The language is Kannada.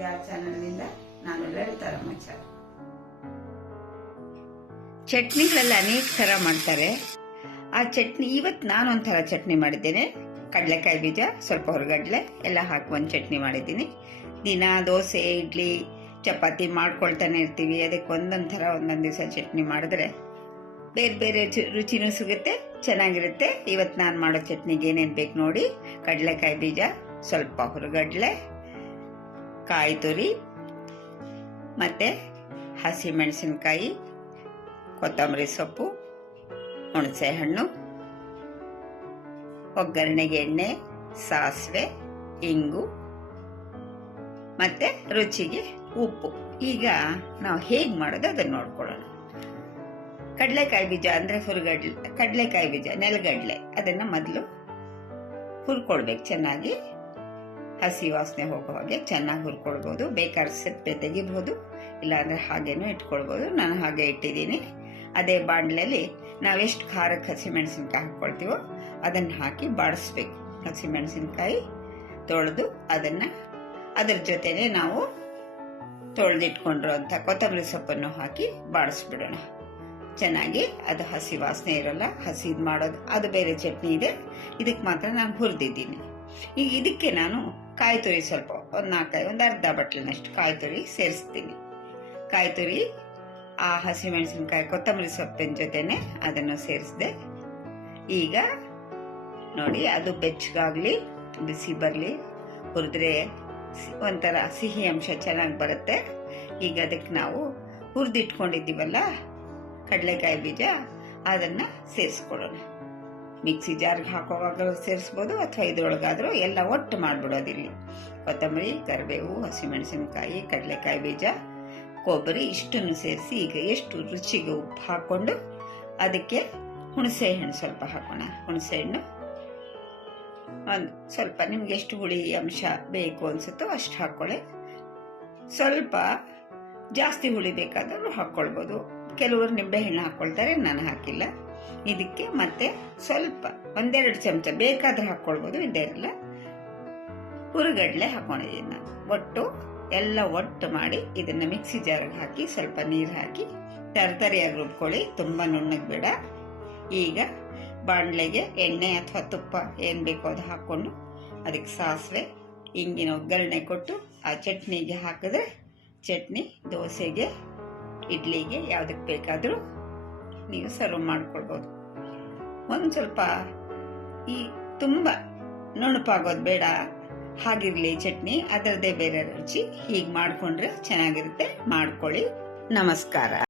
ಯಾರ ಚಟ್ನಿಗಳೆಲ್ಲ ಅನೇಕ ಥರ ಮಾಡ್ತಾರೆ. ಆ ಚಟ್ನಿ ಇವತ್ತು ನಾನು ಒಂಥರ ಚಟ್ನಿ ಮಾಡಿದ್ದೇನೆ. ಕಡಲೆಕಾಯಿ ಬೀಜ, ಸ್ವಲ್ಪ ಹೊರಗಡ್ಲೆ, ಎಲ್ಲ ಹಾಕಿ ಒಂದು ಚಟ್ನಿ ಮಾಡಿದ್ದೀನಿ. ದಿನ ದೋಸೆ, ಇಡ್ಲಿ, ಚಪಾತಿ ಮಾಡ್ಕೊಳ್ತಾನೆ ಇರ್ತೀವಿ. ಅದಕ್ಕೆ ಒಂದೊಂದು ಥರ ಒಂದೊಂದು ದಿವಸ ಚಟ್ನಿ ಮಾಡಿದ್ರೆ ಬೇರೆ ಬೇರೆ ರುಚಿನೂ ಸಿಗುತ್ತೆ, ಚೆನ್ನಾಗಿರುತ್ತೆ. ಇವತ್ತು ನಾನು ಮಾಡೋ ಚಟ್ನಿಗೆ ಏನೇನು ಬೇಕು ನೋಡಿ. ಕಡಲೆಕಾಯಿ ಬೀಜ, ಸ್ವಲ್ಪ ಹುರಗಡ್ಲೆ ಕಾಯಿ ತುರಿ ಮತ್ತು ಹಸಿ ಮೆಣಸಿನಕಾಯಿ ಕೊತ್ತಂಬರಿ ಸೊಪ್ಪು ಹುಣಸೆ ಹಣ್ಣು ಒಗ್ಗರಣೆಗೆ ಎಣ್ಣೆ, ಸಾಸಿವೆ, ಇಂಗು, ಮತ್ತೆ ರುಚಿಗೆ ಉಪ್ಪು. ಈಗ ನಾವು ಹೇಗೆ ಮಾಡೋದು ಅದನ್ನು ನೋಡ್ಕೊಳ್ಳೋಣ. ಕಡಲೆಕಾಯಿ ಬೀಜ ಅಂದರೆ ಹುರುಗಡ್ಲೆ, ಕಡಲೆಕಾಯಿ ಬೀಜ, ನೆಲಗಡಲೆ, ಅದನ್ನು ಮೊದಲು ಹುರ್ಕೊಳ್ಬೇಕು ಚೆನ್ನಾಗಿ. ಹಸಿ ವಾಸನೆ ಹೋಗೋ ಹಾಗೆ ಚೆನ್ನಾಗಿ ಹುರ್ಕೊಳ್ಬೋದು, ಬೇಕಾದ್ರೆ ಸಿಪ್ಪೆ ತೆಗಿಬೋದು, ಇಲ್ಲಾಂದರೆ ಹಾಗೇನೂ ಇಟ್ಕೊಳ್ಬೋದು. ನಾನು ಹಾಗೆ ಇಟ್ಟಿದ್ದೀನಿ. ಅದೇ ಬಾಣಲೆಯಲ್ಲಿ ನಾವೆಷ್ಟು ಖಾರಕ್ಕೆ ಹಸಿಮೆಣಸಿನ್ಕಾಯಿ ಹಾಕ್ಕೊಳ್ತೀವೋ ಅದನ್ನು ಹಾಕಿ ಬಾಡಿಸ್ಬೇಕು. ಹಸಿಮೆಣಸಿನ್ಕಾಯಿ ತೊಳೆದು ಅದನ್ನು ಅದರ ಜೊತೆನೆ ನಾವು ತೊಳೆದಿಟ್ಕೊಂಡಿರೋಂಥ ಕೊತ್ತಂಬರಿ ಸೊಪ್ಪನ್ನು ಹಾಕಿ ಬಾಡಿಸ್ಬಿಡೋಣ. ಚೆನ್ನಾಗಿ ಅದು ಹಸಿ ವಾಸನೆ ಇರಲ್ಲ, ಹಸಿ ಮಾಡೋದು ಅದು ಬೇರೆ ಚಟ್ನಿ ಇದೆ. ಇದಕ್ಕೆ ಮಾತ್ರ ನಾನು ಹುರಿದಿದ್ದೀನಿ. ಈಗ ಇದಕ್ಕೆ ನಾನು ಕಾಯಿ ತುರಿ ಸ್ವಲ್ಪ, ಒಂದು ನಾಲ್ಕೈದು, ಒಂದು ಅರ್ಧ ಬಟ್ಲಿನಷ್ಟು ಕಾಯಿ ತುರಿ ಸೇರಿಸ್ತೀನಿ. ಕಾಯಿ ತುರಿ ಆ ಹಸಿಮೆಣಸಿನಕಾಯಿ, ಕೊತ್ತಂಬರಿ ಸೊಪ್ಪಿನ ಜೊತೆನೆ ಅದನ್ನು ಸೇರಿಸಿದೆ, ಈಗ ನೋಡಿ ಅದು ಬೆಚ್ಚಗಾಗ್ಲಿ, ಬಿಸಿ ಬರಲಿ, ಹುರಿದ್ರೆ ಒಂಥರ ಸಿಹಿ ಅಂಶ ಚೆನ್ನಾಗಿ ಬರುತ್ತೆ. ಈಗ ಅದಕ್ಕೆ ನಾವು ಹುರಿದಿಟ್ಕೊಂಡಿದ್ದೀವಲ್ಲ, ಕಡಲೆಕಾಯಿ ಬೀಜ, ಅದನ್ನು ಸೇರಿಸ್ಕೊಡೋಣ ಮಿಕ್ಸಿ ಜಾರ್ಗೆ ಹಾಕೋವಾಗ ಸೇರಿಸ್ಬೋದು ಅಥವಾ ಇದ್ರೊಳಗಾದರೂ ಎಲ್ಲ ಒಟ್ಟು ಮಾಡಿಬಿಡೋದಿಲ್ಲಿ ಕೊತ್ತಂಬರಿ, ಕರಿಬೇವು, ಹಸಿಮೆಣಸಿನಕಾಯಿ, ಕಡಲೆಕಾಯಿ ಬೀಜ, ಕೊಬ್ಬರಿ ಇಷ್ಟನ್ನು ಸೇರಿಸಿ ಈಗ ಎಷ್ಟು ರುಚಿಗೆ ಉಪ್ಪು ಹಾಕ್ಕೊಂಡು ಅದಕ್ಕೆ ಹುಣಸೆ ಹಣ್ಣು ಸ್ವಲ್ಪ ಹಾಕೋಣ. ಹುಣಸೆ ಹಣ್ಣು ಒಂದು ಸ್ವಲ್ಪ ನಿಮ್ಗೆ ಎಷ್ಟು ಹುಳಿ ಅಂಶ ಬೇಕು ಅನ್ಸುತ್ತೋ ಅಷ್ಟು ಹಾಕ್ಕೊಳ್ಳಿ. ಸ್ವಲ್ಪ ಜಾಸ್ತಿ ಹುಳಿ ಬೇಕಾದರೂ ಹಾಕ್ಕೊಳ್ಬೋದು. ಕೆಲವರು ನಿಂಬೆಹಣ್ಣು ಹಾಕ್ಕೊಳ್ತಾರೆ, ನಾನು ಹಾಕಿಲ್ಲ. ಇದಕ್ಕೆ ಮತ್ತೆ ಸ್ವಲ್ಪ ಒಂದೆರಡು ಚಮಚ ಬೇಕಾದ್ರೆ ಹಾಕ್ಕೊಳ್ಬೋದು ಇದೇನಿಲ್ಲ ಹುರುಗಡ್ಲೆ ಹಾಕೊಂಡಿದ್ದೀನಿ ನಾನು. ಒಟ್ಟು ಎಲ್ಲ ಒಟ್ಟು ಮಾಡಿ ಇದನ್ನ ಮಿಕ್ಸಿ ಜಾರ್ಗೆ ಹಾಕಿ ಸ್ವಲ್ಪ ನೀರು ಹಾಕಿ ತರತರಿಯಾಗಿ ರುಬ್ಕೊಳ್ಳಿ, ತುಂಬ ನುಣ್ಣಗೆ ಬೇಡ. ಈಗ ಬಾಣಲೆಗೆ ಎಣ್ಣೆ ಅಥವಾ ತುಪ್ಪ ಏನು ಬೇಕೋ ಅದು ಹಾಕ್ಕೊಂಡು ಅದಕ್ಕೆ ಸಾಸಿವೆ, ಇಂಗಿನ ಒಗ್ಗರಣೆ ಕೊಟ್ಟು ಆ ಚಟ್ನಿಗೆ ಹಾಕಿದ್ರೆ ಚಟ್ನಿ, ದೋಸೆಗೆ, ಇಡ್ಲಿಗೆ ಯಾವುದಕ್ಕೆ ಬೇಕಾದರೂ ನೀವು ಸರ್ವ್ ಮಾಡ್ಕೊಳ್ಬೋದು. ಒಂದು ಸ್ವಲ್ಪ ಈ ತುಂಬ ನುಣುಪಾಗೋದು ಬೇಡ. ಹಾಗಿರ್ಲಿ ಚಟ್ನಿ, ಅದರದ್ದೇ ಬೇರೆ ರುಚಿ ಹೀಗೆ ಮಾಡ್ಕೊಂಡ್ರೆ ಚೆನ್ನಾಗಿರುತ್ತೆ. ಮಾಡ್ಕೊಳ್ಳಿ. ನಮಸ್ಕಾರ.